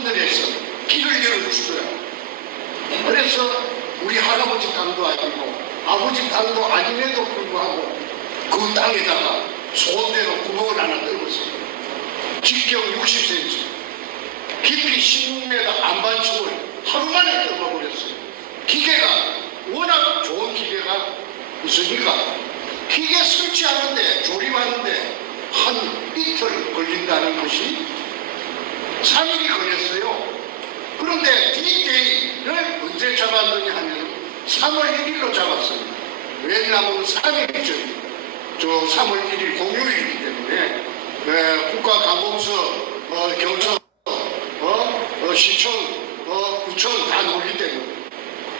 하늘에서 길을 열어주시더라고요. 그래서 우리 할아버지 땅도 아니고 아버지 땅도 아님에도 불구하고 그 땅에다가 소원대로 구멍을 하나 뚫었어요. 직경 60cm, 깊이 16m 안반축을 하루 만에 뚫어버렸어요. 기계가 워낙 좋은 기계가 있으니까 기계 설치하는데 조립하는데 한 이틀 걸린다는 것이 3일이 걸렸어요. 그런데 D-Day를 언제 잡았느냐 하면 3월 1일로 잡았습니다. 왜냐하면 3일이죠. 저 3월 1일 공휴일이기 때문에 국가관공서, 경찰, 시청, 구청 다 놀기 때문에.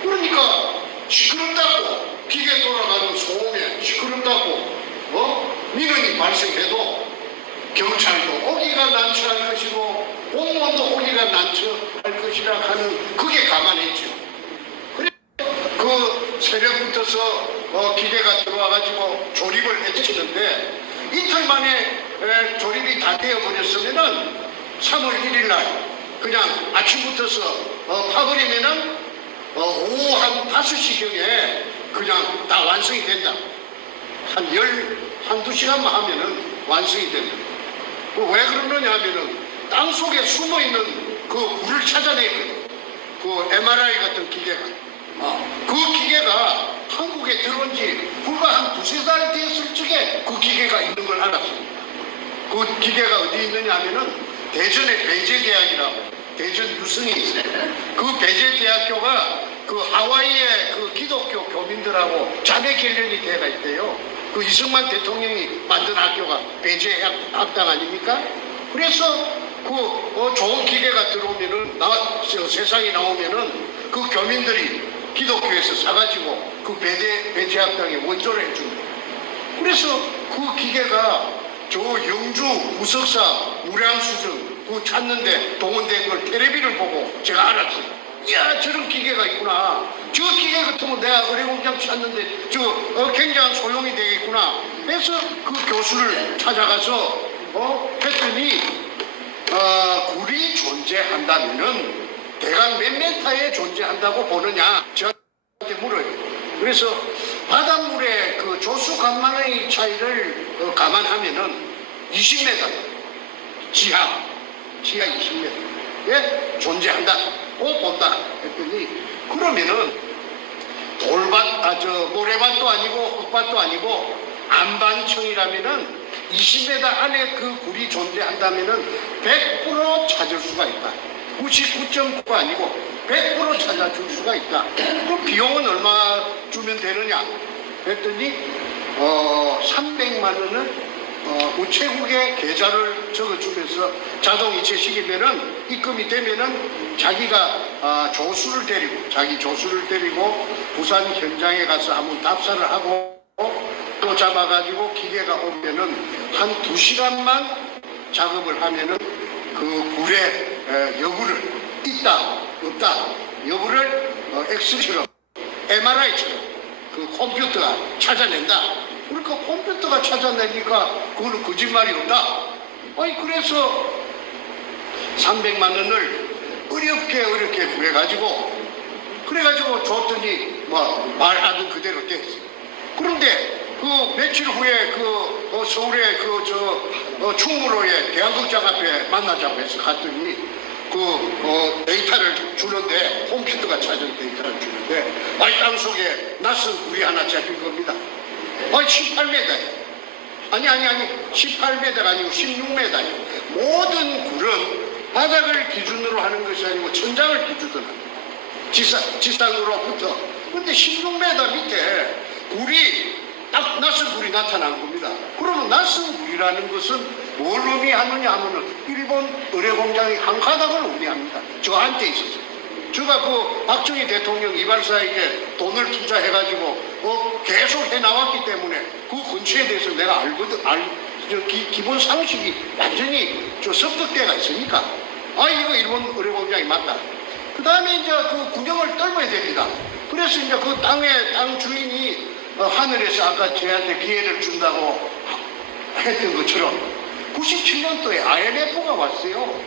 그러니까 시끄럽다고 기계 돌아가는 소음에 시끄럽다고 민원이 발생해도 경찰도 오기가 난처할 것이고 공무원도 오기가 난처할 것이라 하는 그게 감안했죠. 그래서 그 새벽부터서 기계가 들어와가지고 조립을 해치는데 이틀 만에 조립이 다 되어버렸으면은 3월 1일 날 그냥 아침부터서 파버리면은 오후 한 5시경에 그냥 다 완성이 된다. 한두 시간만 하면은 완성이 된다. 왜 그러느냐 하면은 땅 속에 숨어 있는 그 불을 찾아내거든. 그 MRI 같은 기계가. 그 기계가 한국에 들어온 지 불과 한 두세 달 됐을 적에 그 기계가 있는 걸 알았습니다. 그 기계가 어디 있느냐 하면은 대전의 배재대학이라고 대전 유성이 있어요. 그 배재대학교가 그 하와이의 그 기독교 교민들하고 자매 결연이 돼가 있대요. 그 이승만 대통령이 만든 학교가 배재학당 아닙니까? 그래서 그 좋은 기계가 들어오면은 세상에 나오면은 그 교민들이 기독교에서 사가지고 그 배재학당에 원조를 해주는 거예요. 그래서 그 기계가 저 영주 무석사 무량수전 그 찾는데 동원된 걸 텔레비를 보고 제가 알았어요. 이야, 저런 기계가 있구나. 저 기계 같으면 내가 의뢰공장 찾는데 굉장한 소용이 되겠구나. 그래서 그 교수를 찾아가서 했더니 굴이 존재한다면은 대강 몇 메타에 존재한다고 보느냐 저한테 물어요. 그래서 바닷물의 그 조수 간만의 차이를 감안하면은 20m 지하 20m에 존재한다고 본다 했더니 그러면은 모래밭도 아니고 흙밭도 아니고 안반청이라면은 20m 안에 그 굴이 존재한다면은 100% 찾을 수가 있다. 99.9가 아니고 100% 찾아줄 수가 있다. 그럼 비용은 얼마 주면 되느냐 했더니 300만 원을 우체국에 계좌를 적어주면서 자동 이체시키면은 입금이 되면은 자기가 자기 조수를 데리고 부산 현장에 가서 한번 답사를 하고 또 잡아가지고 기계가 오면은 한 2시간만 작업을 하면은 그 굴의 여부를 있다 없다 여부를 엑스처럼 MRI처럼 그 컴퓨터가 찾아낸다. 그러니까 컴퓨터가 찾아내니까 그거는 거짓말이 없다. 그래서 300만 원을 어렵게 구해가지고 그래가지고 줬더니 말하던 그대로 됐어요. 그런데 그 며칠 후에 서울의 충무로의 대한극장 앞에 만나자고 해서 갔더니 데이터를 주는데 컴퓨터가 찾은 데이터를 주는데 땅 속에 낯선 굴이 하나 잡힌 겁니다. 18m예요. 아니 18m가 아니고 16m예요. 모든 굴은 바닥을 기준으로 하는 것이 아니고 천장을 기준으로 합니다. 지상으로부터. 근데 16m 밑에 낯선 굴이 나타난 겁니다. 그러면 낯선 굴이라는 것은 뭘 의미하느냐 하면은 일본 의뢰공장이 한 가닥을 의미합니다. 저한테 있었어요. 제가 그 박정희 대통령 이발사에게 돈을 투자해가지고 계속 해나왔기 때문에 그 근처에 대해서 내가 알거든. 기본 상식이 완전히 습득대가 있으니까 이거 일본 의뢰공장이 맞다. 그 다음에 이제 그 구경을 떨어야 됩니다. 그래서 이제 그 땅 주인이 하늘에서 아까 저한테 기회를 준다고 했던 것처럼 97년도에 IMF가 왔어요.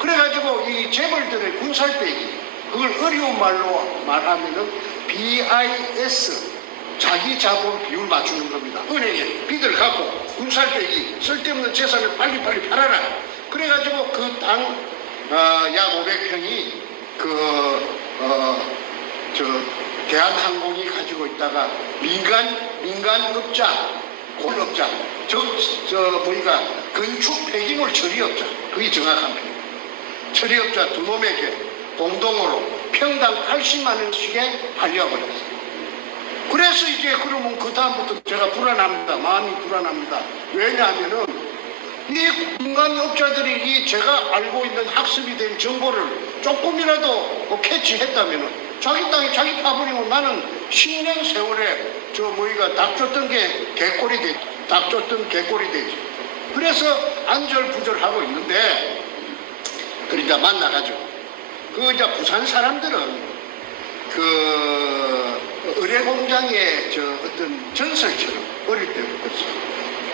그래가지고 이 이 재벌들의 군살빼기, 그걸 어려운 말로 말하면은 BIS, 자기 자본 비율 맞추는 겁니다. 은행에 빚을 갖고 군살빼기, 쓸데없는 재산을 빨리빨리 팔아라. 그래가지고 그 땅 약 500평이 대한항공이 가지고 있다가 민간업자, 공업자, 보니까 건축 폐기물 처리업자, 그게 정확한 표현. 처리업자 두 놈에게 공동으로 평당 80만 원씩에 팔려버렸어요. 그래서 이제 그러면 그 다음부터 제가 불안합니다. 마음이 불안합니다. 왜냐하면은 이 민간업자들이 이 제가 알고 있는 학습이 된 정보를 조금이라도 캐치했다면은 자기 땅에 자기 파버리고 나는 10년 세월에 닭 쫓던 게 개꼴이 되지. 닭 쫓던 개꼴이 되지. 그래서 안절부절하고 있는데, 그러니까 만나가지고. 이제 부산 사람들은 의뢰공장의 어떤 전설처럼 어릴 때부터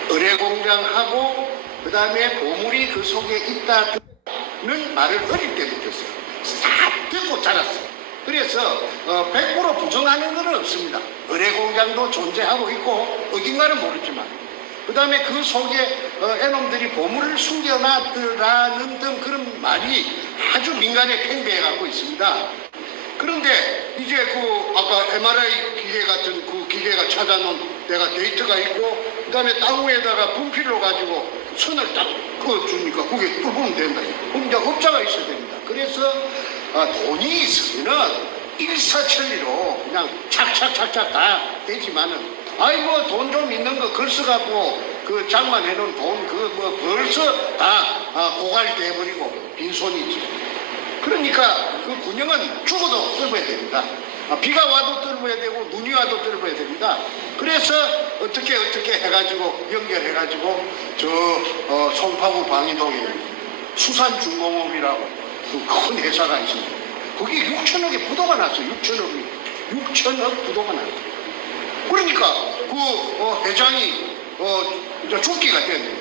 의뢰공장하고 그 다음에 보물이 그 속에 있다는 말을 어릴 때부터 했어요. 다 듣고 자랐어요. 그래서 100% 부정하는 건 없습니다. 의뢰공장도 존재하고 있고 어딘가는 모르지만 그 다음에 그 속에 애놈들이 보물을 숨겨놨더라는 등 그런 말이 아주 민간에 팽배해 갖고 있습니다. 그런데 이제 아까 MRI 기계 같은 그 기계가 찾아놓은 내가 데이터가 있고 그 다음에 땅 위에다가 분필로 가지고 선을 딱 그어주니까 그게 뚫으면 된다. 그럼 이제 업자가 있어야 됩니다. 그래서 돈이 있으면은 일사천리로 그냥 착착착착 다 되지만은 돈 좀 있는 거 걸쳐갖고 그 장만해놓은 돈 벌써 다 고갈돼 버리고 빈손이지. 그러니까 그 군영은 죽어도 뚫어야 됩니다. 비가 와도 뚫어야 되고 눈이 와도 뚫어야 됩니다. 그래서 어떻게 해가지고 연결해가지고 송파구 방이동에 수산중공업이라고 그 큰 회사가 있습니다. 거기 6천억의 부도가 났어요. 6천억 부도가 났어요. 그러니까 회장이 이제 죽기가 됐는데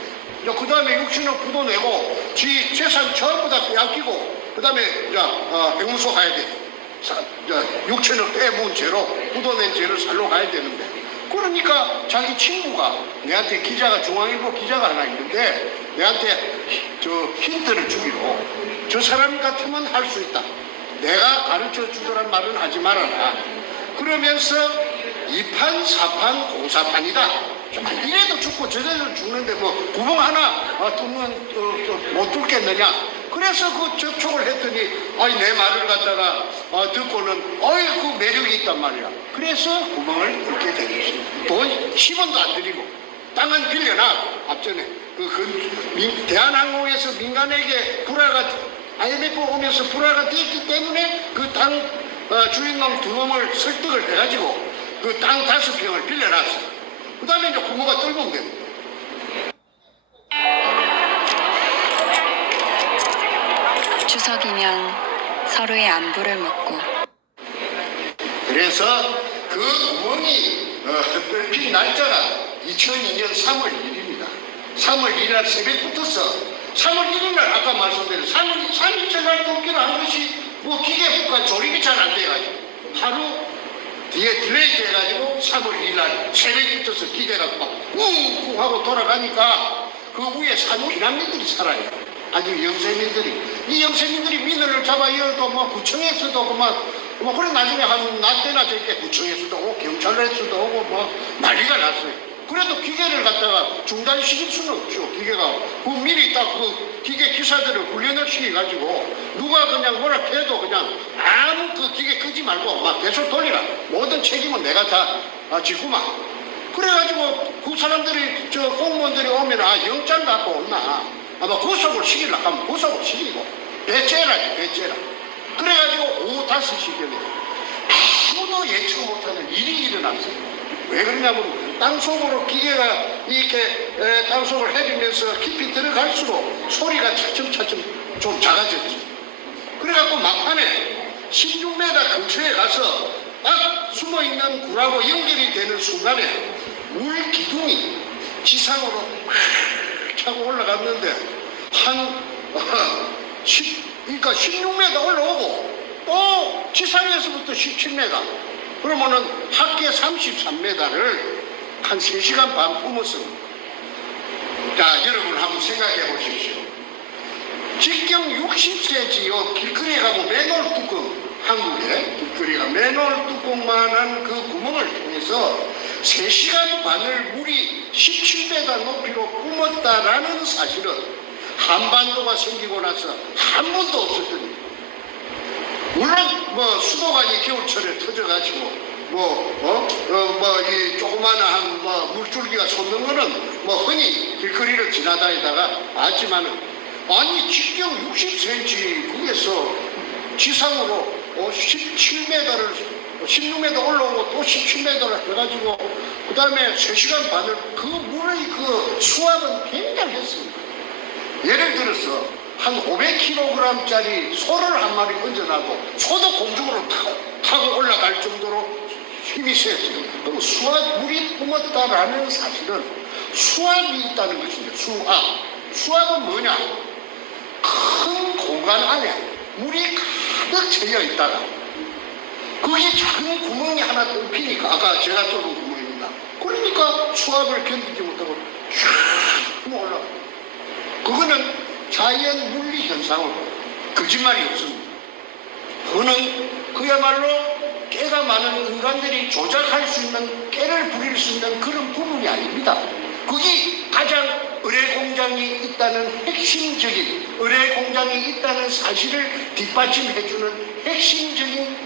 그 다음에 6천억 부도 내고 지 재산 전부 다 빼앗기고 그 다음에 백무소 가야 돼. 6천억 빼문 죄로 부도낸 죄를 살로 가야 되는데 그러니까 자기 친구가 내한테 중앙일보 기자가 하나 있는데 내한테 힌트를 주기로 저 사람 같으면 할 수 있다. 내가 가르쳐 주더란 말은 하지 말아라. 그러면서 2판, 4판, 공사판이다. 이래도 죽고 저래도 죽는데 구멍 하나 뚫으면 못 뚫겠느냐. 그래서 접촉을 했더니 내 말을 갖다가 듣고는 그 매력이 있단 말이야. 그래서 구멍을 뚫게 된 것이. 돈 10원도 안 들이고 땅은 빌려놔. 앞전에 대한항공에서 민간에게 IMF 오면서 불화가 됐기 때문에 그 땅 주인놈 두 놈을 설득을 해가지고 그 땅 5평을 빌려놨어. 그 다음에 이제 구멍가 뚫으면 됩니다. 추석이면 서로의 안부를 묻고 그래서 그 구멍이 뚫힌 날짜가 2002년 3월 1일입니다. 3월 1일 날 새벽부터서 3월 1일 날 아까 말씀드린 3일째 날 뚫기를 한 것이 기계가 조립이 잘 안 돼가지고 하루 뒤에 딜레이 돼가지고 3월 2일 날 새벽부터서 기계가 막 웅웅 하고 돌아가니까 그 위에 비난민들이 살아요. 아주 영세민들이. 이 영세민들이 민원을 잡아여도 구청에서도 그래 나중에 나 때나 될게 구청에서도 오고 경찰에서도 오고 난리가 났어요. 그래도 기계를 갖다가 중단시킬 수는 없죠. 기계가 미리 딱 기계 기사들을 훈련을 시켜가지고 누가 그냥 뭐라 해도 그냥 아무 기계 끄지 말고 계속 돌리라. 모든 책임은 내가 다 짓구만. 그래가지고 그 사람들이 공무원들이 오면 영장 갖고 온나 구속을 시키려고 하면 구속을 시키고 배째라지 배째라. 그래가지고 오후 5시경에 아무도 예측 못하는 일이 일어났어요. 왜 그러냐면 땅속으로 기계가 이렇게 땅속을 헤비면서 깊이 들어갈수록 소리가 차츰차츰 좀 작아졌지. 그래갖고 막판에 16m 근처에 가서 딱 숨어있는 굴하고 연결이 되는 순간에 물 기둥이 지상으로 막 차고 올라갔는데 한 그러니까 16m 올라오고 또 지상에서부터 17m. 그러면은 합계 33m를 한 3시간 반 뿜었습니다. 자, 여러분 한번 생각해 보십시오. 직경 60cm요 길거리에 가면 맨홀 뚜껑, 한국에 길거리가 맨홀 뚜껑만한 그 구멍을 통해서 3시간 반을 물이 17m 높이로 뿜었다라는 사실은 한반도가 생기고 나서 한 번도 없었던 일이에요. 물론 뭐 수도관이 겨울철에 터져가지고 이 조그마한 물줄기가 솟는 거는 뭐 흔히 길거리를 지나다니다가 봤지만은 아니 직경 60cm 그에서 지상으로 17m를 16m 올라오고 또 17m를 해가지고 그 다음에 3시간 반을 그 물의 그 수압은 굉장했습니다. 예를 들어서 한 500kg짜리 소를 한 마리 얹어놔도 소도 공중으로 타고 올라갈 정도로 힘이 셌어요. 그럼 물이 뿜었다라는 사실은 수압이 있다는 것입니다. 수압은 뭐냐? 큰 공간 안에 물이 가득 채여 있다가 거기 작은 구멍이 하나 뚫히니까 아까 제가 뚫은 구멍입니다. 그러니까 수압을 견디지 못하고 쫙 올라가. 그거는 자연 물리 현상으로 거짓말이 없습니다. 그거는 그야말로 깨가 많은 인간들이 조작할 수 있는, 깨를 부릴 수 있는 그런 부분이 아닙니다. 거기 가장 의뢰 공장이 있다는 핵심적인, 의뢰 공장이 있다는 사실을 뒷받침해주는 핵심적인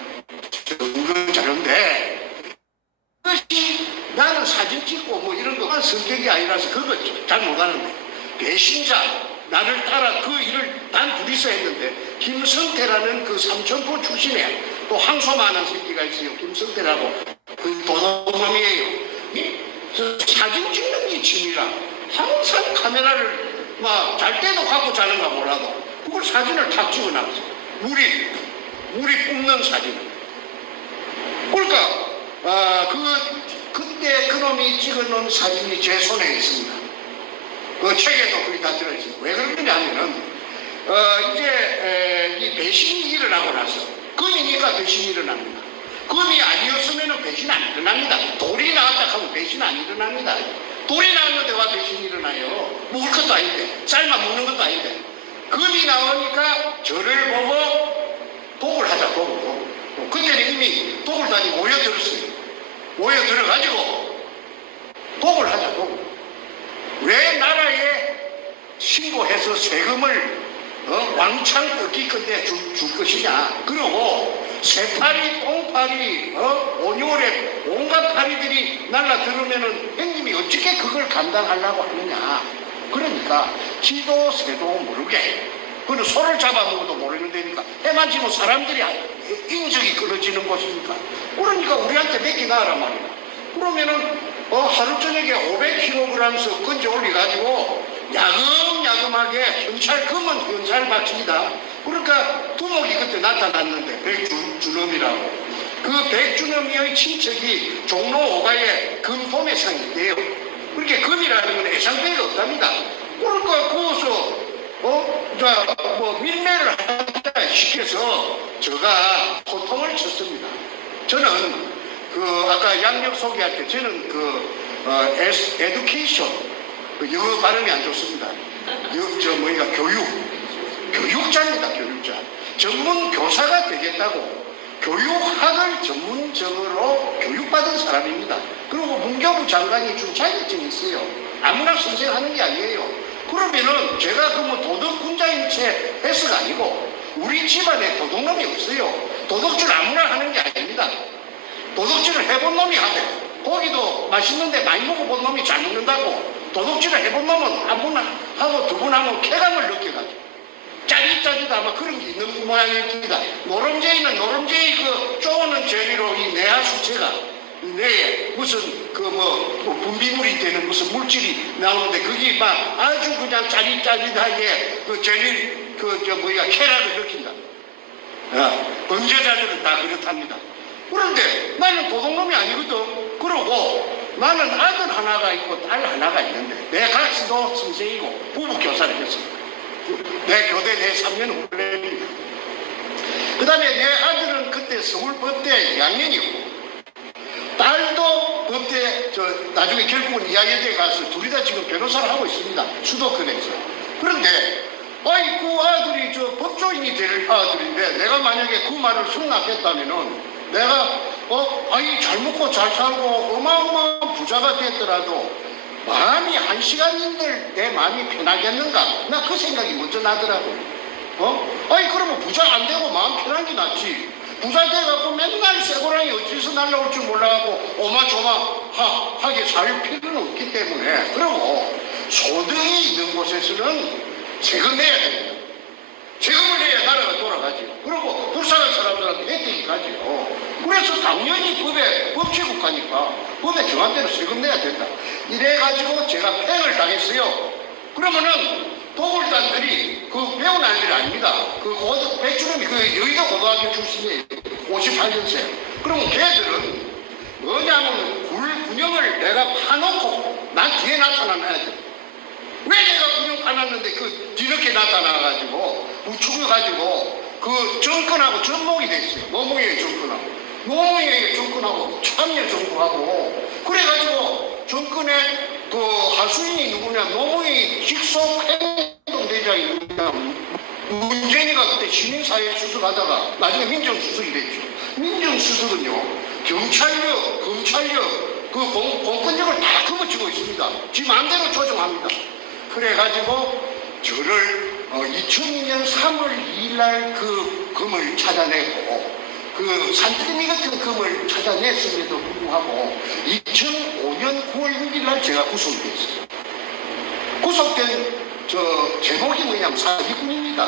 증거 자료인데, 그것이 나는 사진 찍고 뭐 이런 것만 성격이 아니라서 그거 잘 못하는데, 배신자, 나를 따라 그 일을 단 둘이서 했는데, 김성태라는 그 삼천포 출신에 또 항소만한 새끼가 있어요. 김성태라고. 그 도둑놈이에요. 사진 찍는 게 취미라 항상 카메라를 막 잘 때도 갖고 자는가 몰라도 그걸 사진을 탁 찍어놨어요. 물이 뿜는 사진을. 그러니까 그때 그놈이 찍어놓은 사진이 제 손에 있습니다. 그 책에도 거기 다 들어있어요. 왜 그러냐면은 이제 이 배신이 일어나고 나서, 금이니까 배신이 일어납니다. 금이 아니었으면 배신 안 일어납니다. 돌이 나왔다 하면 배신 안 일어납니다. 돌이 나왔는데 와 배신이 일어나요? 먹을 것도 아닌데, 삶아 먹는 것도 아닌데. 금이 나오니까 저를 보고 독을 하자, 독을. 그때는 이미 독을단이 모여들었어요. 모여들어가지고 독을 하자, 독을. 왜 나라에 신고해서 세금을 왕창 뜯기 건데 줄 것이냐. 그러고 새파리, 똥파리, 온유월에 온갖 파리들이 날라들으면은 형님이 어떻게 그걸 감당하려고 하느냐. 그러니까 지도 새도 모르게, 그는 소를 잡아먹어도 모르는 데니까, 해만 지면 사람들이 인적이 끊어지는 곳이니까, 그러니까 우리한테 맡기 나가란 말이야. 그러면은 하루 저녁에 500kg씩 건져 올려가지고 야금야금하게 현찰, 금은 현찰 바칩니다. 그러니까 두목이 그때 나타났는데, 백준엄이라고. 그 백준엄의 친척이 종로 5가에 금도매상이 있대요. 그렇게 금이라는 건 애상대가 없답니다. 그러니까 거기서 밀매를 하다 시켜서 제가 호통을 쳤습니다. 저는 아까 양력 소개할 때 저는 에듀케이션, 영어 발음이 안 좋습니다. 교육자입니다, 교육자. 전문 교사가 되겠다고 교육학을 전문적으로 교육받은 사람입니다. 그리고 문교부 장관이 준 자격증이 있어요. 아무나 선생하는 게 아니에요. 그러면은 제가 도덕군자인 채 해서가 아니고, 우리 집안에 도둑놈이 없어요. 도둑질 아무나 하는 게 아닙니다. 도둑질을 해본 놈이 하고, 고기도 맛있는데 많이 먹어본 놈이 잘 먹는다고, 도둑질을 해본 놈은 한 분 하고 두 분 하고 쾌감을 느껴가지고 짜릿짜릿 아마 그런 게 있는 모양입니다. 노름제이는 노름제이 쪼는 재미로 이 내하수체가 뇌에 무슨 분비물이 되는 무슨 물질이 나오는데, 그게 막 아주 그냥 짜릿짜릿하게 쾌락을 느낀다. 범죄자들은 다 그렇답니다. 그런데 나는 도둑놈이 아니거든. 그러고 나는 아들 하나가 있고 딸 하나가 있는데, 내 각시도 선생이고 부부교사를 했습니다. 내 교대 내 3년 후배입니다. 그 다음에 내 아들은 그때 서울 법대 2학년이고 딸도 법대 나중에 결국은 이화여대에 가서 둘이 다 지금 변호사를 하고 있습니다. 수도권에서. 그런데 아이 그 아들이 법조인이 될 아들인데 내가 만약에 그 말을 승낙했다면은 내가 아이 잘 먹고 잘 살고 어마어마한 부자가 됐더라도 마음이 한 시간인들 내 마음이 편하겠는가? 나 그 생각이 먼저 나더라고요. 아니 그러면 부자 안 되고 마음 편한 게 낫지. 부자 돼갖고 맨날 쇠고랑이 어디서 날라올 줄 몰라갖고 오마조마하게 살 필요는 없기 때문에 그리고 소득이 있는 곳에서는 세금 내야 됩니다. 세금을 내야 나라가 돌아가죠. 그리고 불쌍한 사람들한테 혜택이 가죠. 그래서 당연히 법치국가니까 법에 정한 대로 세금 내야 된다. 이래가지고 제가 팽을 당했어요. 그러면은 도굴단들이 그 배운 아이들이 아닙니다. 백주름이 여의도 고등학교 출신이에요. 58년생. 그러면 걔들은 뭐냐면 군형을 내가 파놓고 난 뒤에 나타나는 애들. 왜 내가 군형 파놨는데 뒤늦게 나타나가지고 부추겨가지고 정권하고 접목이 됐어요. 노무현이 정권하고. 노무현이 정권하고 참여 정부하고 그래가지고 정권에 하수인이 누구냐 노무현이 직속 행동대장이 누구냐 문재인이가 그때 시민사회 수석하다가 나중에 민정수석이 됐죠. 민정수석은요 경찰력 검찰력 공권력을 다 거머쥐고 있습니다. 지 마음대로 조정합니다. 그래가지고 저를 2002년 3월 2일 날 금을 찾아내고 산더미 같은 금을 찾아냈음에도 불구하고 2005년 9월 6일 날 제가 구속이 됐어요. 구속된 제목이 뭐냐면 사기꾼입니다.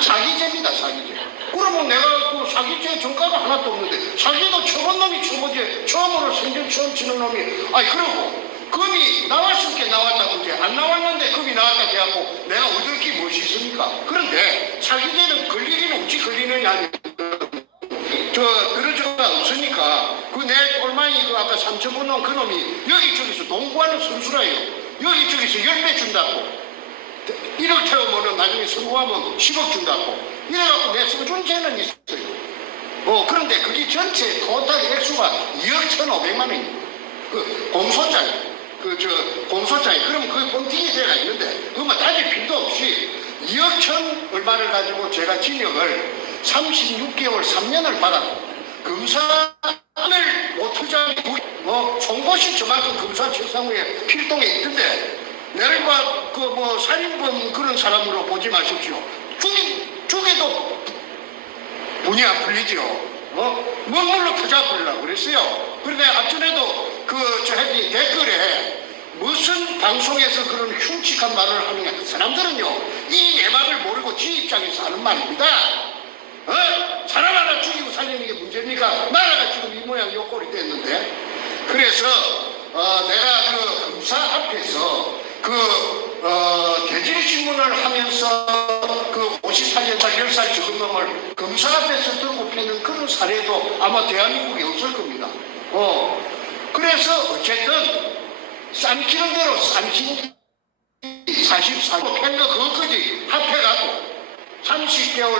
사기죄입니다. 사기죄. 그러면 내가 사기죄 전과가 하나도 없는데 사기도 처음 놈이 처음으로 생전 처음 치는 놈이 그러고 금이 나왔을 게 나왔다고 이제 안 나왔는데 금이 나왔다 해갖고 내가 얻을 게 무엇이 있습니까? 그런데 사기죄는 걸리기는 어찌 걸리느냐 하니 들어줘가 없으니까 내 똘마니 아까 3,000원 넣은 그놈이 여기저기서 농구하는 선수라요. 여기저기서 10배 준다고 1억 태우면은 나중에 성공하면 10억 준다고 이래갖고 내 써준 죄는 있어요. 그런데 그게 전체 토탈 액수가 2억 1,500만 원입니다. 공소장이 공소장이 그러면 뻥튀기 죄가 있는데 그것만 따질 필요도 없이 2억 1,000 얼마를 가지고 제가 징역을 36개월 3년을 받았고 검사를 못 투자하고 송곳이 저만큼 검사 최상우에 필동에 있던데 내를 살인범 그런 사람으로 보지 마십시오. 죽여도 분이 안 풀리죠. 뭔물로 투자 풀려고 그랬어요. 그런데 앞전에도 댓글에 무슨 방송에서 그런 흉측한 말을 하느냐. 그 사람들은요 이 내막을 모르고 지 입장에서 하는 말입니다. 사람 하나 죽이고 살리는 게 문제입니까? 나라가 지금 이 모양 요 꼴이 됐는데 그래서 내가 검사 앞에서 대질신문을 하면서 58년짜리 10살 적은 놈을 검사 앞에서 들고 패는 그런 사례도 아마 대한민국에 없을 겁니다. 그래서 어쨌든 삼키는 대로 삼킨 44년 팬거 그것까지 합해가고 36개월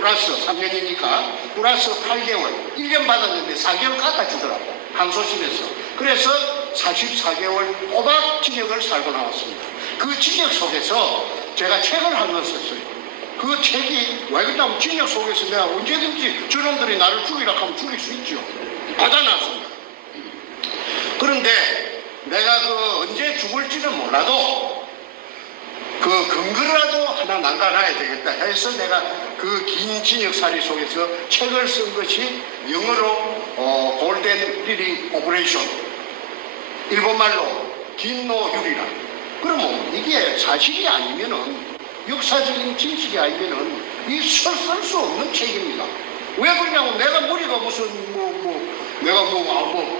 플러스 3년이니까 플러스 8개월 1년 받았는데 4개월 깎아주더라고 항소심에서. 그래서 44개월 꼬박 징역을 살고 나왔습니다. 그 징역 속에서 제가 책을 한 권 썼어요. 그 책이 왜 그러냐면 징역 속에서 내가 언제든지 저놈들이 나를 죽이라 하면 죽일 수 있죠. 받아놨습니다. 그런데 내가 언제 죽을지는 몰라도 근거라도 하나 남겨놔야 되겠다 해서 내가 긴 징역살이 속에서 책을 쓴 것이 영어로 골덴 리딩 오퍼레이션, 일본말로 긴노유리라. 그러면 이게 사실이 아니면은 역사적인 진실이 아니면은 이 쓸 수 없는 책입니다. 왜 그러냐면 내가 머리가 무슨 내가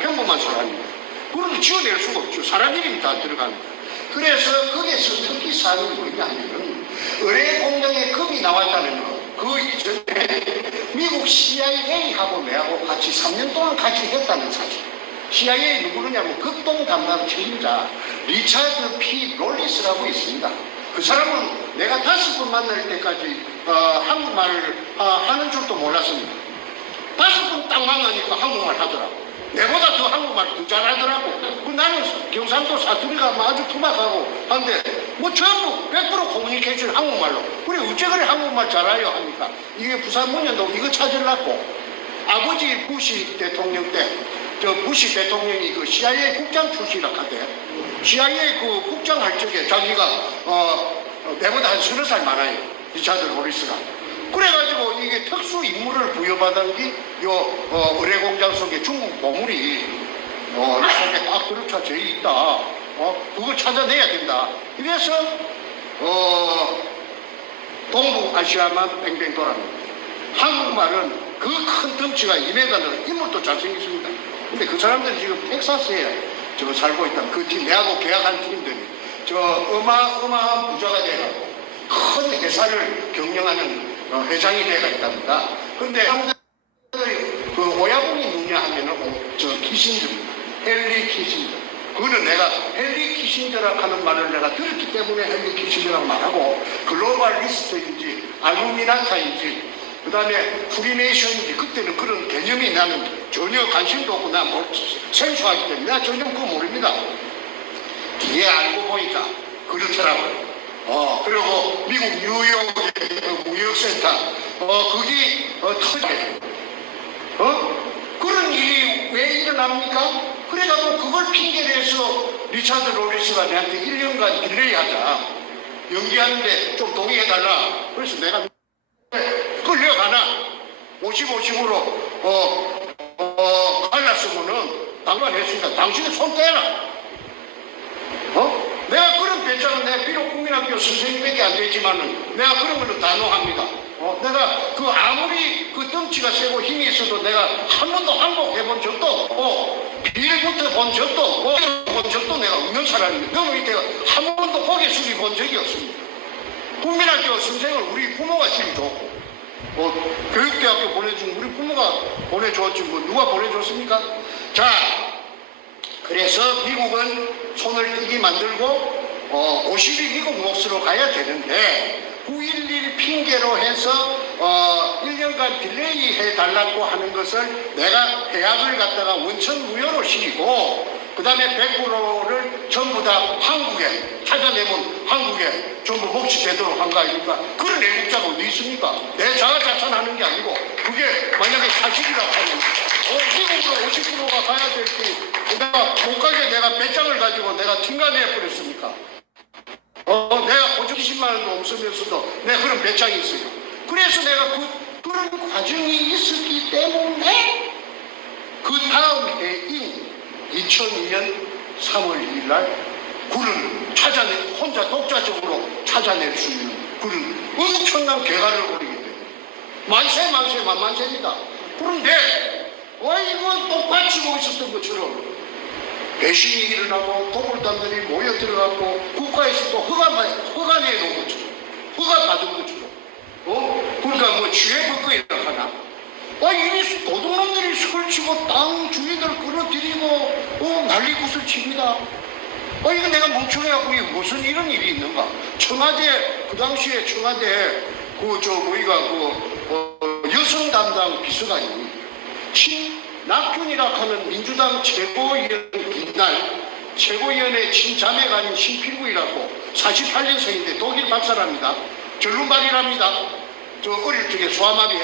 평범한 사람입니다. 그런 지어낼 수가 없죠. 사람 이름이 다 들어갑니다. 그래서 거기에서 특기 사항이 뭐냐면은 의뢰 공장에 금이 나왔다는 거. 그 이전에 미국 CIA하고 내하고 같이 3년 동안 같이 했다는 사실. CIA 누구냐면 극동 담당 책임자 리차드 P. 롤리스라고 있습니다. 그 사람은 내가 5번 만날 때까지 한국말을 하는 줄도 몰랐습니다. 5번 딱 만나니까 한국말 하더라고. 내보다 더 한국말 더 잘하더라고. 나는 경상도 사투리가 아주 투박하고 한데 뭐 전부 100% 커뮤니케이션 한국말로. 우리 어째 그래 한국말 잘해요 하니까 이게 부산 문현동 이거 찾으려고 아버지 부시 대통령 때 저 부시 대통령이 그 CIA 국장 출신이라 하대. CIA 그 국장 할 적에 자기가 내보다 한 30살 많아요. 리차드 로리스가. 그래가지고 이게 특수 임무를 부여받은 게 의뢰 공장 속에 중국 보물이 이 속에 딱 들어차져 있다. 그걸 찾아내야 된다. 이래서 동북아시아만 뱅뱅 돌았는데 한국말은 그 큰 덩치가 2m는 인물도 잘생겼습니다. 근데 그 사람들이 지금 텍사스에 살고 있다. 그 팀, 내하고 계약한 팀들이 어마어마한 부자가 돼가지고 큰 회사를 경영하는 회장이 돼가 있답니다. 근데 그 오야분이 누냐 하면은 키신저입니다. 헨리 키신저. 그거는 내가 헨리 키신저라고 하는 말을 내가 들었기 때문에 헨리 키신저라고 말하고 글로벌리스트인지 알루미나타인지 그 다음에 프리메이션인지 그때는 그런 개념이 나는 전혀 관심도 없고 나 뭐 생소하기 때문에 나 전혀 그거 모릅니다. 뒤에 알고 보니까 그렇더라고요. 그리고 미국 뉴욕의 그 무역센터 거기 터져요. 그런 일이 왜 일어납니까? 그래가지고 그걸 핑계로 해서 리차드 로리스가 내한테 1년간 딜레이 하자. 연기하는데 좀 동의해달라. 그래서 내가 끌려가나 50-50으로 갈랐으면은 당관했으니까 당신이 손 떼라. 내가 그런 배짱은 내가 비록 국민학교 선생님밖에 안 되지만은 내가 그런 걸로 단호합니다. 내가 그 아무리 그 덩치가 세고 힘이 있어도 내가 한 번도 항복해 본 적도 없고 빌부터 본 적도 없고 본 적도 내가 없는 사람입니다. 너무 이때 한 번도 고개 숙이 본 적이 없습니다. 국민학교 선생을 우리 부모가 제일 좋고 교육대학교 보내준 우리 부모가 보내줬지 뭐 누가 보내줬습니까? 자, 그래서 미국은 손을 뜨기 만들고 50이 미국 몫으로 가야 되는데 9.11 핑계로 해서 1년간 딜레이 해달라고 하는 것을 내가 계약을 갖다가 원천무효로 시키고 그 다음에 100%를 전부 다 한국에 찾아내면 한국에 전부 몫이 되도록 한 거 아닙니까? 그런 애국자가 어디 있습니까? 내 자아자찬하는 게 아니고 그게 만약에 사실이라고 하면 미국으로 50%가 가야 될 때 내가 못 가게 내가 배짱을 가지고 내가 튕가내버렸습니까? 내가 보증 20만 원도 없으면서도 내가 그런 배짱이 있어요. 그래서 내가 그런 과정이 있었기 때문에 그 다음 해인 2002년 3월 2일 날 그런 혼자 독자적으로 찾아낼 수 있는 그런 엄청난 개가를 벌이게 됩니다. 만세입니다. 그런데 이건 똑같이 있었던 것처럼 배신이 일어나고 도굴단들이 모여 들어가고 국가에서 또 허가 내놓은 것처럼 허가 받은 것처럼 그러니까 뭐 지혜법거이라고 하나 이미 도둑놈들이 설치고 땅 주인을 끌어들이고 난리굿을 칩니다. 이거 내가 멍청해갖고 이게 무슨 이런 일이 있는가? 청와대 그 당시에 청와대 여성 담당 비서관이 신낙균이라고 하는 민주당 최고위원 빛날 최고위원의 친자매가 아닌 신필구이라고 48년생인데 독일 박사랍니다. 젊은발이랍니다. 저 어릴 적에 소아마비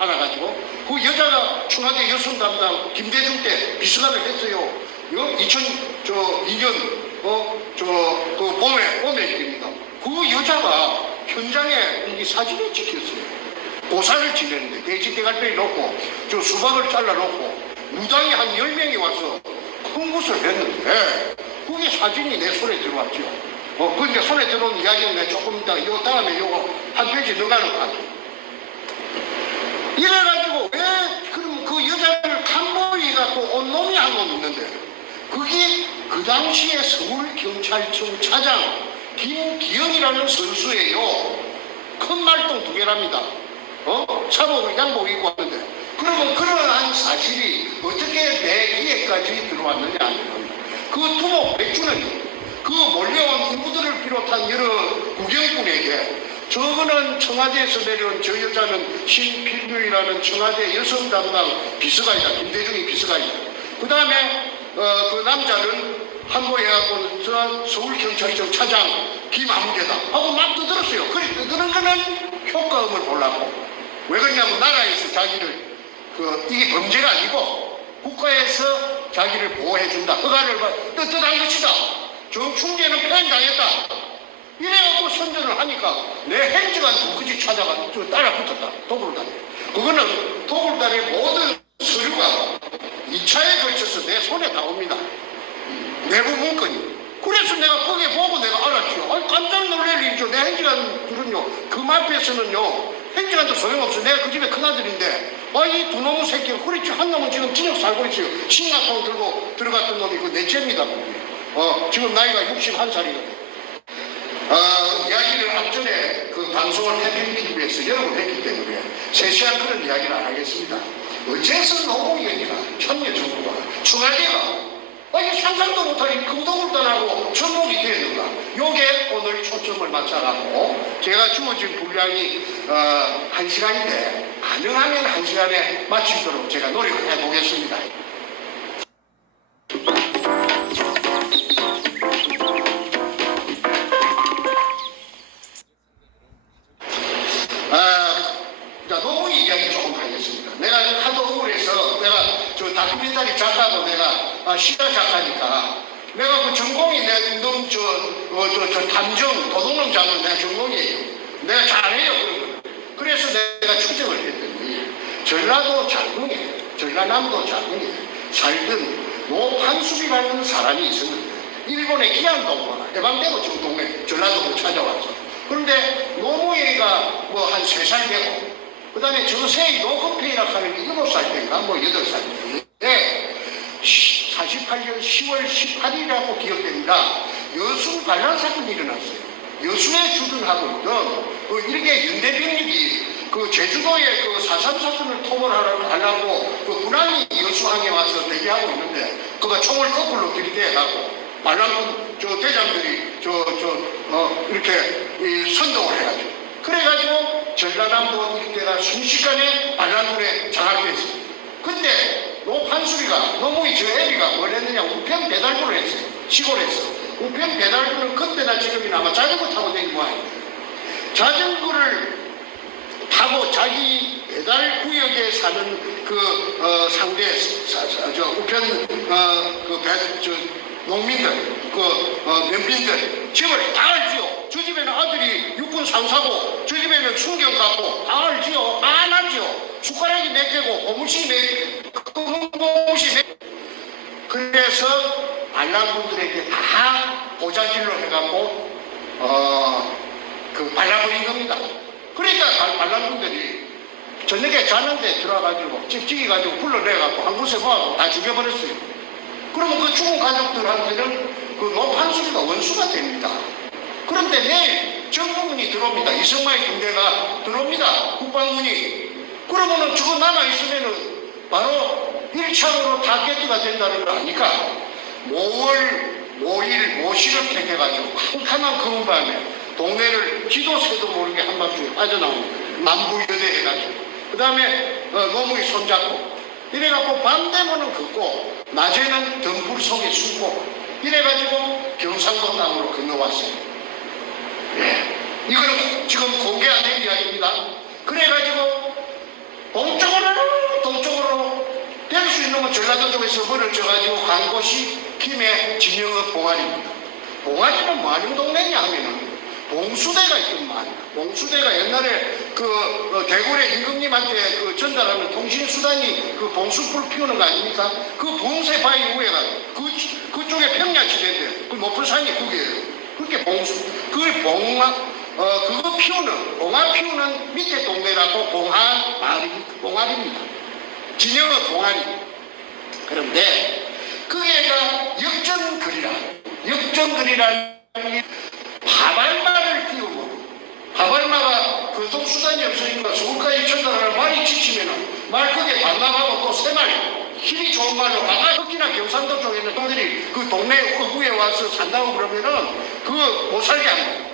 알아가지고 그 여자가 청와대 여성 담당 김대중 때 비서관을 했어요. 2002년 그 봄에 일입니다. 그 여자가 현장에 이 사진을 찍혔어요. 고사를 지내는데 돼지 대갈배를 놓고 저 수박을 잘라놓고 무당이 한 10명이 와서 큰 것을 했는데 그게 사진이 내 손에 들어왔죠. 그러니까 손에 들어온 이야기는 내가 조금 이따 요 다음에 요거 한 페이지 넣어놓고 할게요. 이래가지고 왜 그럼 그 여자를 칸보이 갖고 온 놈이 한 놈 있는데 그게 그 당시에 서울경찰청 차장 김기영이라는 선수예요. 큰 말똥 2개랍니다. 사복 양복 입고 왔는데 그러면 그러한 사실이 어떻게 내 귀에까지 들어왔느냐 하면 그 두목 백주는 그 몰려온 인부들을 비롯한 여러 국영군에게 저거는 청와대에서 내려온 저 여자는 신필규이라는 청와대 여성 담당 비서관이다. 김대중이 비서관이다. 그 다음에 그 남자는 한보해갖고 저 서울경찰청 차장 김아무개다 하고 막 떠들었어요. 그래 떠드는 거는 효과음을 보려고. 왜 그러냐면 나라에서 자기를 이게 범죄가 아니고 국가에서 자기를 보호해준다. 허가를 떳떳한 것이다. 정충재는 패행당했다. 이래갖고 선전을 하니까 내 행정관 누구지 찾아가 따라 붙었다. 도굴단에. 그거는 도굴단의 모든 서류가 2차에 걸쳐서 내 손에 나옵니다. 내부 문건이. 그래서 내가 거기에 보고 내가 알았죠. 아니, 깜짝 놀랄 일이죠. 내 행정관들은요, 그 앞에서는요, 행정관도 소용없어. 내가 그 집에 큰아들인데, 이 두 놈의 새끼가, 그렇지. 한 놈은 지금 진역 살고 있어요. 신각통 들고 들어갔던 놈이 그 넷째입니다. 지금 나이가 61살이거든요. 이야기를 앞전에 그 방송을 해피TV에서 여러 번 했기 때문에 세세한 그런 이야기를 안 하겠습니다. 어째서 노무현이나 천녀 정부가 청와대가 이게 상상도 못하니 금도굴단하고 접목이 되는가. 요게 오늘 초점을 맞춰갖고 제가 주어진 분량이 1시간인데 가능하면 1시간에 마치도록 제가 노력을 해보겠습니다. 노무현 이야기 조금 하겠습니다. 내가 하도 억울해서 내가 저 다큐멘터리 작가고 내가 시가 작가니까 내가 그 전공이 저 탐정 도둑놈 잡는 내 전공이에요. 내가 잘해요. 그래서 내가 추정을 했더니 전라도 장흥에 전라남도 장흥에 살던 노판숙이라는 사람이 있었는데 일본의 기안동보나 해방되고 지금 동네 전라도로 찾아왔어. 그런데 노무현이가 뭐 한 3살 되고 그 다음에 저세이 노건페이라 하는 게 7살 때인가 뭐 8살 때인데 48년 10월 18일이라고 기억됩니다. 여수 반란 사건이 일어났어요. 여수에 주둔하고 있던 일개 윤대병력이 그 제주도에 그 4.3 사건을 토벌하려고 그 군함이 여수항에 와서 대기하고 있는데 그가 총을 거꾸로 들이대갖고 반란군 대장들이 이렇게 선동을 해가지고 그래가지고 전라남도 일대가 순식간에 반란군에 장악됐어요. 근데 노판수리가 노무현 저 애비가 뭘 했느냐 우편 배달부를 했어요. 시골에서. 우편 배달부는 그때나 지금이나 아마 자전거 타고 다니는 모양이에요. 자전거를 타고 자기 배달 구역에 사는 상대 우편 농민들 면빈들 집을 다 알지요. 저 집에는 아들이 육군 상사고 저 집에는 순경 갔고 다 알지요. 다 알지요. 숟가락이 몇 개고 고무신 고무신 그래서 반란군들에게 다 보자질로 해갖고 발라버린 겁니다. 그러니까 반란군들이 저녁에 자는데 들어와가지고 찍어가지고 불러내갖고 한 곳에 모아서 다 죽여버렸어요. 그러면 그 죽은 가족들한테는 그 노판수리가 원수가 됩니다. 그런데 내일 정부군이 들어옵니다. 이승만의 군대가 들어옵니다. 국방군이. 그러면은 저거 남아있으면은 바로 1차로 타겟가 된다는 거 아니까 5월 5시를 택해가지고 캄캄한 검은 밤에 동네를 기도새도 모르게 한밤중에 빠져나옵니다. 남부여대 해가지고. 그 다음에 노무현 손잡고 이래갖고 밤 되면은 걷고 낮에는 등불 속에 숨고 이래가지고 경상도 땅으로 건너왔어요. 예. 이거는 지금 공개 안 된 이야기입니다. 그래가지고 동쪽으로 될 수 있는 건 전라도 쪽에서 벌을 져가지고 간 곳이 김해 진영읍 봉안입니다. 봉안이는 뭐하는 동네냐 하면은 봉수대가 있던 말이야. 봉수대가 옛날에 대구의 임금님한테 전달하는 통신수단이 봉수불 피우는 거 아닙니까? 그 봉쇄 바위 위에가 그쪽에 평야지대인데 그 높은 산이 그게예요. 그렇게 봉수 그거 피우는 봉화 피우는 밑에 동네라고 봉화입니다. 진영은 봉화리. 그런데 그게가 역전거리라는 파발마를 띄우고 파발마가 교통수단이 없으니까 서울까지 전달하는 말이 지치면은 말 크게 반납하고 또 새 말 힘이 좋은 말로 아까 특히나 경상도 쪽에는 사람들이 그 동네 어구에 와서 산다고 그러면은 그거 못 살게 합니다.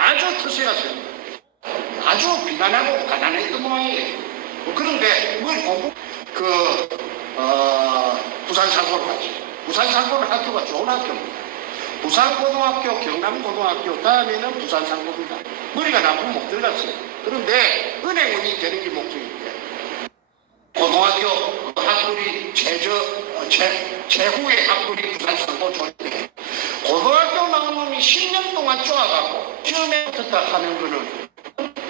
아주 터세가 셉니다. 아주 비난하고 가난했던 모양이에요. 그런데 뭘 공부 부산 상고를 가지. 부산 상고는 학교가 좋은 학교입니다. 부산고등학교, 경남고등학교 다음에는 부산상고입니다. 머리가 나쁘면 못 들어갔어요. 그런데 은행원이 되는 게 목적인데 고등학교 학벌이 제후의 학벌이 부산상고 좋은데 고등학교 나온 놈이 10년 동안 쪼아갖고 시험에 붙었다 하는 거는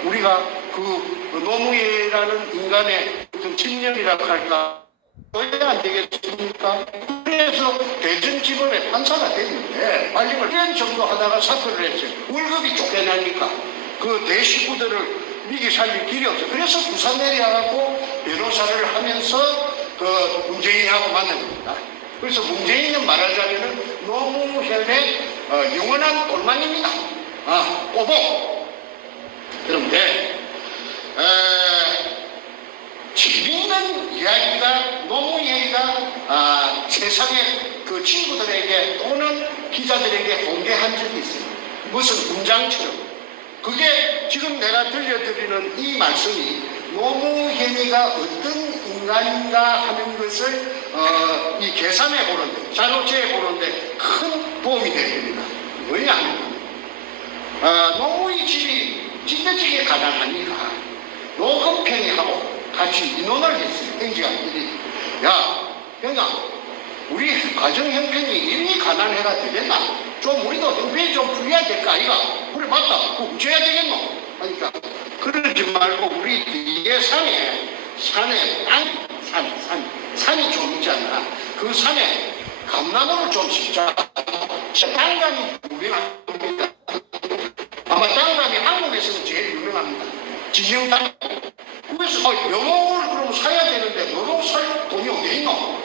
우리가 그 노무현이라는 인간의 어떤 집념이라고 할까 왜 안 되겠습니까? 그래서 대전지법에 판사가 됐는데 빨리걸 1년 정도 하다가 사표를 했어요. 월급이 쫓겨나니까 그 대식구들을 미기 살릴 길이 없어요. 그래서 부산 내려가고 변호사를 하면서 그 문재인하고 만난 겁니다. 그래서 문재인은 말하자면은 노무현의 영원한 똘만입니다. 오복. 그런데 재미있는 이야기가 노무현이가 세상의 그 친구들에게 또는 기자들에게 공개한 적이 있어요. 무슨 문장처럼. 그게 지금 내가 들려드리는 이 말씀이 노무현이가 어떤 인간인가 하는 것을 이 계산해 보는데, 자료체해 보는데 큰 도움이 됩니다. 왜냐하면 노무현 집이 찐득찌개 가난하니까 노건평이하고 같이 인원을 했어요. 행지관들이. 야, 형아, 우리 가정 형편이 이미 가난해가 되겠나? 좀 우리도 형편이 좀 풀려야 될까 아이가? 그래 맞다. 그거 어째야 되겠노? 그러니까 그러지 말고 우리 뒤에 산에 산이 좀 있잖아. 그 산에 감나무를 좀 심자. 땅감이 유명합니다. 아마 땅감이 한국에서는 제일 유명합니다. 지형땅. 그래서 묘목을 그럼 사야 되는데 묘목 살 돈이 어디 있노?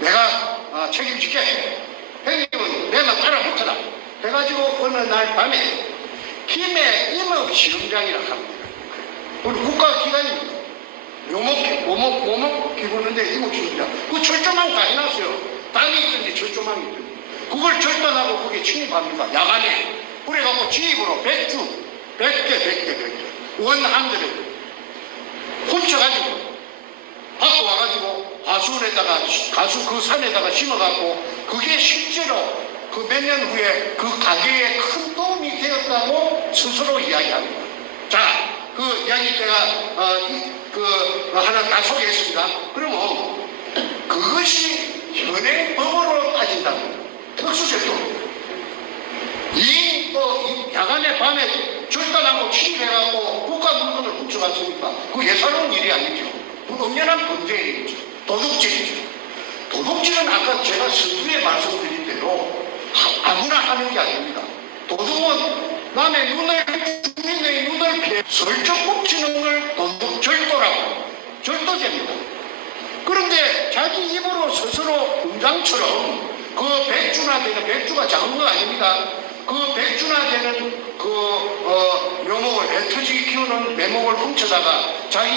내가 책임질게. 형님은 내만 따라 붙어라. 해가지고 어느 날 밤에 김해 임업시험장이라고 합니다. 우리 국가기관입니다. 묘목 기부는데 임업시험장. 그 철조망 다 해놨어요. 땅이 있던지 철조망이 있던지. 그걸 절단하고 거기에 침입합니다. 야간에. 그래갖고 지입으로 100개. 원한들을 훔쳐가지고 갖고 와가지고 가수 그 산에다가 심어갖고 그게 실제로 그 몇 년 후에 그 가게에 큰 도움이 되었다고 스스로 이야기합니다. 자, 그 이야기 제가 하나 다 소개했습니다. 그러면 그것이 현행법으로 따진다면 특수제도입니다. 이 야간에 밤에 절단하고 침입해가고 국가 물건을 훔쳐갔으니까 그 예사로운 일이 아니죠. 그 엄연한 범죄이죠. 도둑질이죠. 도둑질은 아까 제가 서두에 말씀드린 대로 아무나 하는 게 아닙니다. 도둑은 남의 주민의 눈을 피해 슬쩍 훔치는 걸 도둑절도라고 절도죄입니다. 그런데 자기 입으로 스스로 공장처럼 그 백주가 작은 거 아닙니다. 그 백주나 되는 묘목을 애터지 키우는 묘목을 훔쳐다가 자기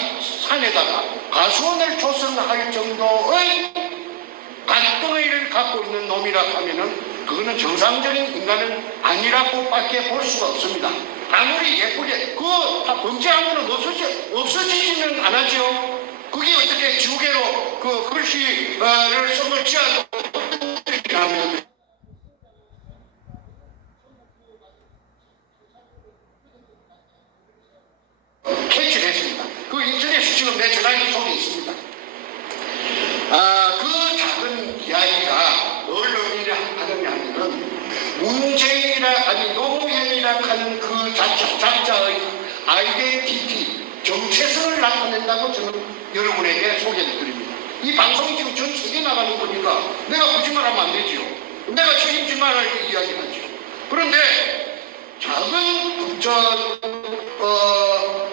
산에다가 가수원을 조성할 정도의 갈등의를 갖고 있는 놈이라 하면은 그거는 정상적인 인간은 아니라고 밖에 볼 수가 없습니다. 아무리 예쁘게 다 범죄한 거는 없어지지는 않았죠. 그게 어떻게 지우개로 그 글씨를 손을 쥐어도 하면 캐치를 했습니다. 그 인터넷에 지금 내 전화기 속에 있습니다. 그 작은 이야기가 뭘 의미하느냐면 노무현이라 하는 그 작자의 아이덴티티, 정체성을 나타낸다고 저는 여러분에게 소개를 드립니다. 이 방송이 지금 전 세계 나가는 거니까 내가 거짓말하면 안 되지요. 내가 책임질 만할 이야기하죠. 그런데 작은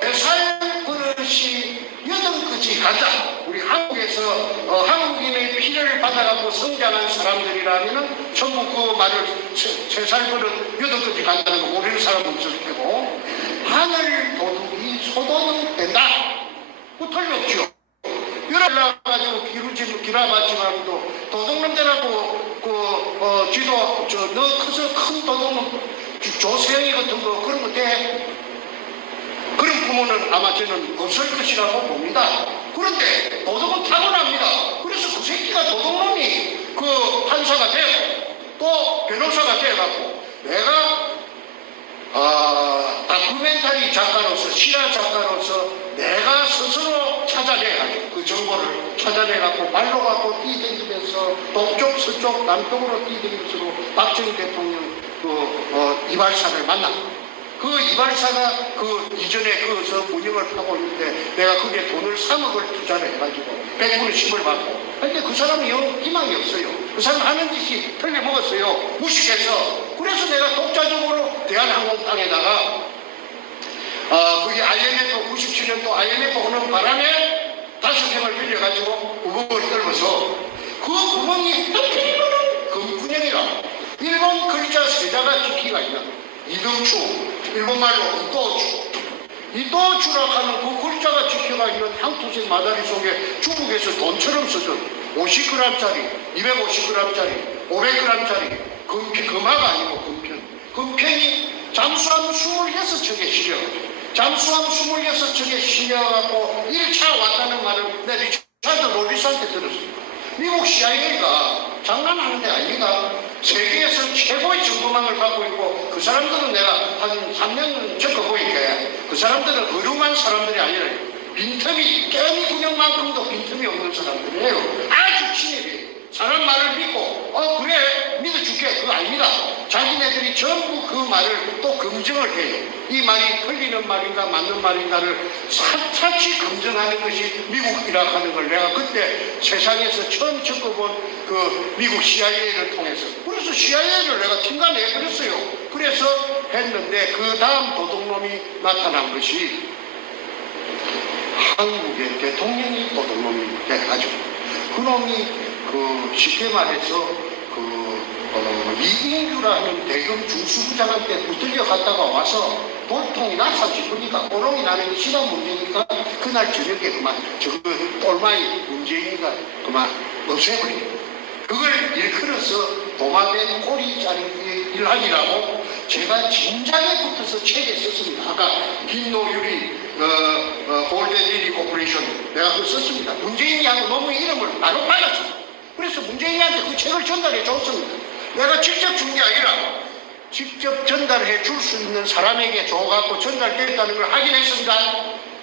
뱃살 버릇이 여든까지 간다. 우리 한국에서 한국인의 피를 받아갖고 성장한 사람들이라면 전부 그 말을 세살 버릇 여든까지 간다는 거 모르는 사람은 없을 테고 하늘 도둑이 소도둑 된다. 그 틀림없죠. 올라가지고 기라봤지만도 도둑놈들하고 지도 너 커서 큰 도둑놈 조세영이 같은 거 그런 거 돼. 그런 부모는 아마 저는 없을 것이라고 봅니다. 그런데 도덕은 타고납니다. 그래서 그 새끼가 도둑놈이 그 판사가 되고 또 변호사가 돼갖고 내가 다큐멘터리 작가로서 실화 작가로서 내가 스스로 찾아내가지고 그 정보를 찾아내갖고 발로 갖고 뛰댕기면서 동쪽 서쪽 남쪽으로 뛰댕기면서 박정희 대통령 이발사를 만나. 그 이발사가 그 이전에 그서 운영을 하고 있는데 내가 거기에 돈을 3억을 투자를 해가지고 100분의 10을 받고. 근데 그 사람은 영 희망이 없어요. 그 사람 하는 짓이 틀려먹었어요. 무식해서. 그래서 내가 독자적으로 대한항공 땅에다가 그게 IMF 97년도 IMF 오는 바람에 5평을 빌려가지고 구멍을 뚫어서 그 구멍이 하필이면 금군형이라 일본 글자 세자가 찍기가 있나 이등추 일본말로 이또추라고 하는 그 글자가 찍혀가 있는 향토색 마다리 속에 중국에서 돈처럼 쓰던 50g짜리, 250g짜리, 500g짜리 금화가 아니고 금편. 금편이 잠수함 26척에 실려가지고 잠수함 26척에 실려갖고 1차 왔다는 말을 내 리차드 로리스한테 들었습니다. 미국 CIA가 장난하는 데 아닙니다. 세계에서 최고의 정보망을 갖고 있고 그 사람들은 내가 한 3년 겪어보니까 그 사람들은 의료만 사람들이 아니라 빈틈이 깨미 구녕만큼도 빈틈이 없는 사람들이에요. 아주 친밀해. 사람 말을 믿고 그래 믿어줄게 그거 아닙니다. 자기네들이 전부 그 말을 또 검증을 해요. 이 말이 틀리는 말인가 맞는 말인가를 샅샅이 검증하는 것이 미국이라고 하는 걸 내가 그때 세상에서 처음 겪어본 그 미국 CIA를 통해서 그래서 CIA를 내가 팀간해버렸어요. 그래서 했는데 그 다음 도둑놈이 나타난 것이 한국의 대통령이 도둑놈이 돼가지고 그놈이 쉽게 말해서 이인규라는 대검 중수부장한테 붙들려 갔다가 와서 돌통이나 30분이니까 꼬롱이 나는 게 시간 문제니까 그날 저녁에 그만 저거 똘마이 문재인이가 그만 없애버리고 그걸 일컬어서 도마뱀 꼬리 자르기 일하기라고 제가 진작에 붙어서 책에 썼습니다. 아까 김노유리 골든리리 코퍼레이션 내가 그거 썼습니다. 문재인이 하고 너무 이름을 바로 받았습니다. 그래서 문재인한테 그 책을 전달해 줬습니다. 내가 직접 준 게 아니라 직접 전달해 줄 수 있는 사람에게 줘갖고 전달됐다는 걸 확인했습니다.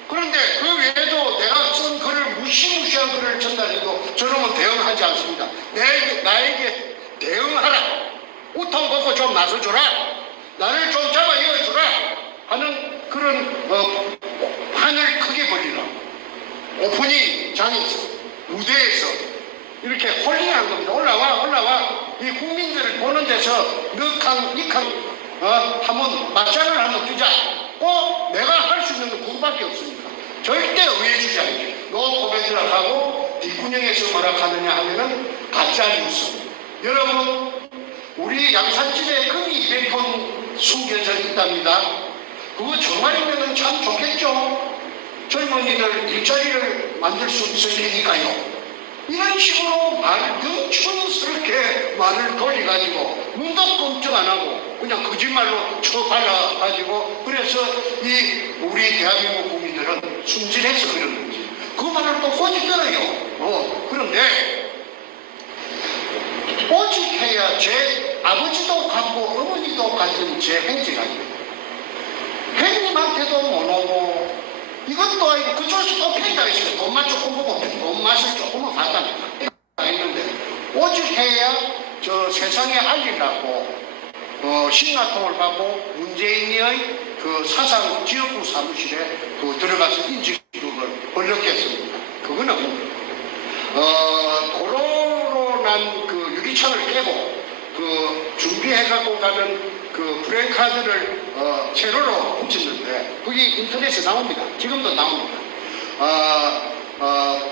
그런데 그 외에도 내가 쓴 글을 무시무시한 글을 전달해도 저놈은 대응하지 않습니다. 나에게 대응하라. 우통 벗고 좀 나서줘라. 나를 좀 잡아 이어주라. 하는 그런 판을 크게 벌리라고. 오프닝 장에서 무대에서 이렇게 홀링한 겁니다. 올라와. 이 국민들을 보는 데서 니캉 한번 맞짱을 한번 뜨자. 내가 할 수 있는 건 그거밖에 없습니다. 절대 의해주지 않게. 노코멘트를 하고 뒷구녕에서 뭐라 하느냐 하면은 가짜뉴스. 여러분 우리 양산집에 금이 200톤 숨겨져 있답니다. 그거 정말이면 참 좋겠죠. 젊은이들 일자리를 만들 수 있을 테니까요. 이런 식으로 영춘스럽게 말을 돌려가지고 눈도 꼼짝 안 하고 그냥 거짓말로 쳐발라가지고 그래서 우리 대한민국 국민들은 순진해서 그런 거지. 그 말을 또 꼬집더라요. 그런데 오직해야 제 아버지도 같고 어머니도 같은 제 행제가 있어요. 형님한테도 못 오고 이것도 아니고 그쪽에서 또 팽이가 있어요. 돈만 조금 보고 돈 맛을 조금은 봤답니다. 했는데 오직해야 저 세상에 알리려고 신화통을 받고 문재인의 그 사상 지역구 사무실에 들어가서 인직을 번역했습니다. 그거는 도로로 난 그 유리창을 깨고 준비해갖고 가면 그 브레이크카드를 세로로 붙였는데 그게 인터넷에 나옵니다. 지금도 나옵니다.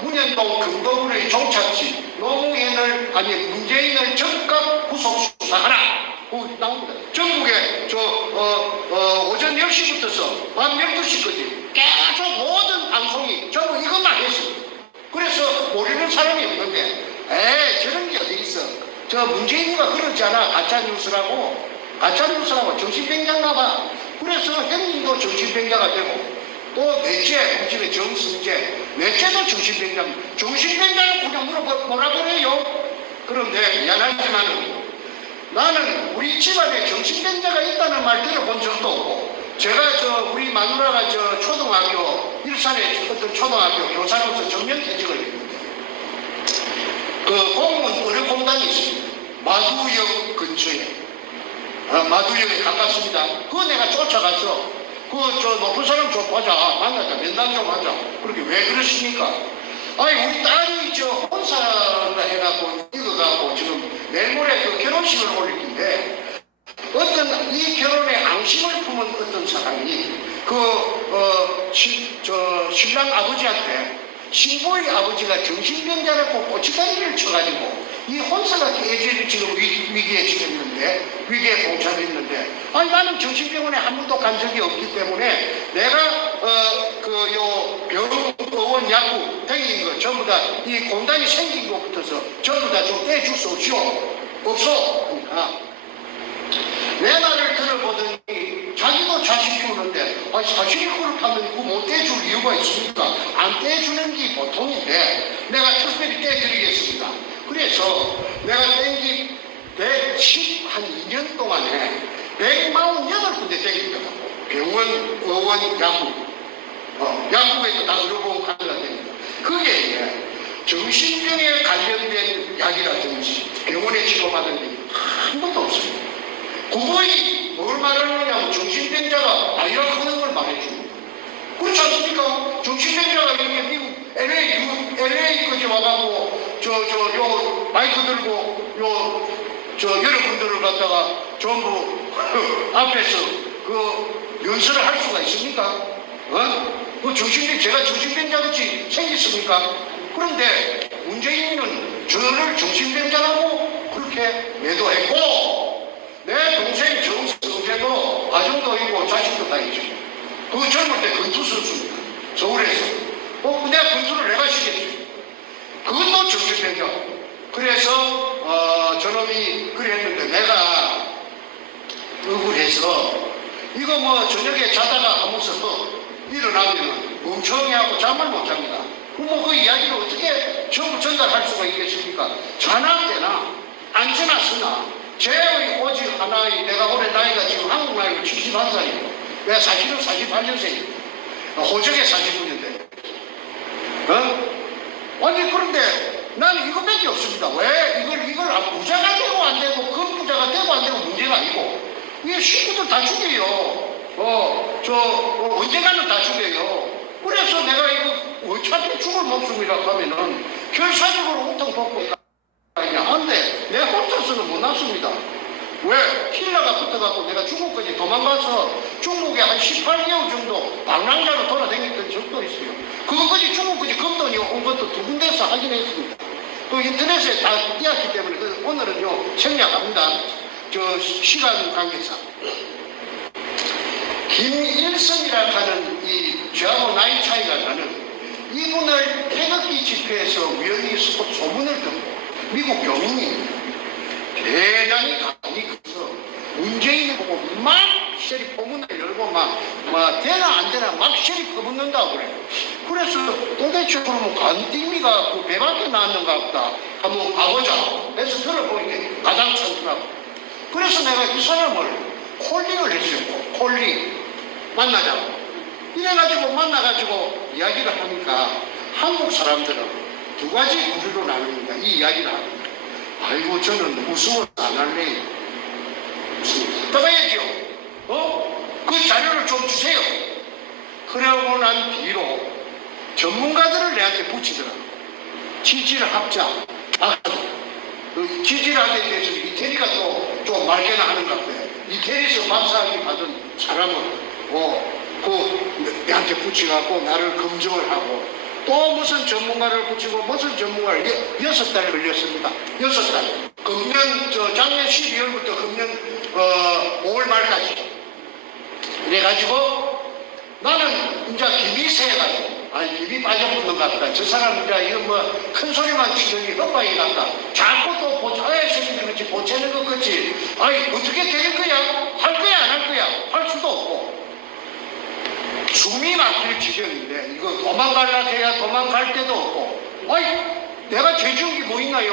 문현동 금도구의 종착지 문재인을 즉각 구속 수사하라. 나옵니다. 전국에 오전 10시부터서 밤 12시까지 계속 모든 방송이 전부 이것만 했습니다. 그래서 모르는 사람이 없는데, 에이, 저런 게 어디 있어. 저 문재인이가 그러잖아. 가짜뉴스라고 정신병자인가 봐. 그래서 형님도 정신병자가 되고, 또 넷째, 우리 집에 정승재, 넷째도 정신병자입니다. 정신병자는 그냥 뭐라 그래요? 그런데 미안하지만은 나는 우리 집안에 정신병자가 있다는 말 들어본 적도 없고, 제가 우리 마누라가 초등학교, 일산의 어떤 초등학교 교사로서 정년퇴직을 했는데, 그 공무원 의료공단이 있습니다. 마두역 근처에. 마두역에 가깝습니다. 그거 내가 쫓아가서, 높은 사람 좀 보자. 만나자. 면담 좀 하자. 그렇게 왜 그러십니까? 아니, 우리 딸이 혼사를 해갖고, 이거갖고, 지금 내일 모레 그 결혼식을 올릴 텐데, 어떤 이 결혼에 앙심을 품은 어떤 사람이, 신랑 아버지한테, 신부의 아버지가 정신병자라고 고치다리를 쳐가지고, 이 혼사가 계절이 지금 위기에 처했는데, 위기에 봉착했는데, 아니, 나는 정신병원에 한 번도 간 적이 없기 때문에, 내가, 병원 약국 댕긴 거 전부 다, 이 공단이 생긴 것부터서 전부 다 좀 떼줄 수 없죠? 없어. 그러니까, 내 말을 들어보더니, 자기도 자식 키우는데, 아니, 자식이 그렇다면 그거 못 떼줄 이유가 있습니까? 안 떼주는 게 보통인데, 내가 특별히 떼드리겠습니다. 그래서 내가 땡기 112년 동안에 148군데 땡기더라고. 병원, 의원, 약국. 약국에도 다 의료보험 카드가 됩니다. 그게 정신병에 관련된 약이라든지 병원에 치료받은 게 한 번도 없습니다. 그거이 뭘 말하느냐면 정신병자가 아니라 하는 걸 말해줍니다. 그렇지 않습니까? 정신병자가 이렇게 미국 LA까지 와가고 요 마이크 들고 여러분들을 갖다가 전부 앞에서 연설을 할 수가 있습니까? 제가 정신병자같이 생겼습니까? 그런데 문재인은 저를 정신병자라고 그렇게 매도했고, 내 동생 정승재도 가정도 있고 자식도 다 있죠. 그 젊을 때 권투 선수입니다. 서울에서. 내가 권투를 내가 시켰지. 그것도 정신병자. 그래서 저놈이 그랬는데 내가 억울해서 이거 저녁에 자다가 하면서 일어나면 멍청해하고 잠을 못 잡니다. 그 이야기를 어떻게 전부 전달할 수가 있겠습니까? 자나 깨나 앉으나 서나 제 오직 하나의, 내가 올해 나이가 지금 한국 나이로 71살이고 내가 사실은 48년생입니다. 호적에 49년대. 아니, 그런데 나는 이것밖에 없습니다. 왜? 이걸 부자가 되고 안 되고, 부자가 되고 안 되고 문제가 아니고, 이게 식구들 다 죽여요. 언젠가는 다 죽여요. 그래서 내가 이거 어차피 죽을 목숨이라 하면은 결사적으로 우통 벗고 안돼. 내 혼자서는 못 났습니다. 왜? 힐러가 붙어갖고 내가 중국까지 도망가서 중국에 한 18개월 정도 방랑자로 돌아다녔던 적도 있어요. 그것까지 중국까지 검돈이 온 것도 두 군데서 확인했습니다. 또 인터넷에 다 띄었기 때문에 오늘은요 생략합니다. 시간 관계상. 김일성이라 하는 저하고 나이 차이가 나는 이분을 태극기 집회에서 우연히 소문을 듣고 미국 교민입니다. 대단히 감이 커서 문재인을 보고 막 셔리 포문을 열고 막 되나 안 되나 막 셔리 퍼붓는다고 그래요. 그래서 도대체 그러면 간띵미가 배 밖에 나왔는가 보다 한번 가보자 해서 들어보니까 가장 참더라고. 그래서 내가 이 사람을 콜링을 했어요. 콜링 만나자고. 이래가지고 만나가지고 이야기를 하니까 한국 사람들은 두 가지 부류로 나눕니다. 이 이야기를 합니다. 아이고, 저는 무서워서 안 할래. 떠가야죠. 그 자료를 좀 주세요. 그러고 난 뒤로 전문가들을 내한테 붙이더라고. 지질학자, 지질학에 대해서 이태리가 또 좀 말개나 하는 것 같아요. 이태리에서 박사학위 받은 사람을 내한테 붙여갖고 나를 검증을 하고, 또 무슨 전문가를 붙이고 무슨 전문가를 6달 걸렸습니다. 6달. 작년 12월부터 금년 5월 말까지. 그래가지고 나는 이제 김이 새해가지고 아니 입이 빠져붙는 것 같다. 저 사람 이제 이거 뭐 큰 소리만 치더니 헛방이 같다. 자꾸 또 보차에 새끼들 그렇지 보채는 것 같지. 아니 어떻게 될 거야? 할 거야 안 할 거야? 할 수도 없고. 숨이 막힐 지경인데 이거 도망갈라 해야 도망갈 데도 없고. 아니 내가 죄지은 게 뭐 있나요?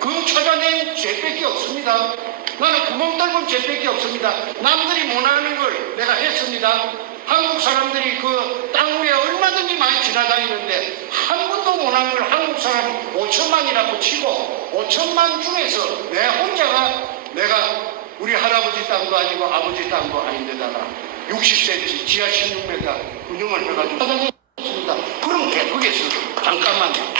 금 찾아낸 죄밖에 없습니다. 나는 구멍 뚫은 죄밖에 없습니다. 남들이 못하는 걸 내가 했습니다. 한국 사람들이 그 땅 위에 얼마든지 많이 지나다니는데 한 번도 못하는 걸 한국 사람 5천만이라고 치고 5천만 중에서 내 혼자가 내가 우리 할아버지 땅도 아니고 아버지 땅도 아닌데다가 60cm 지하 16m 운영을 해가지고 찾아냈습니다. 그럼 개국에서 잠깐만요.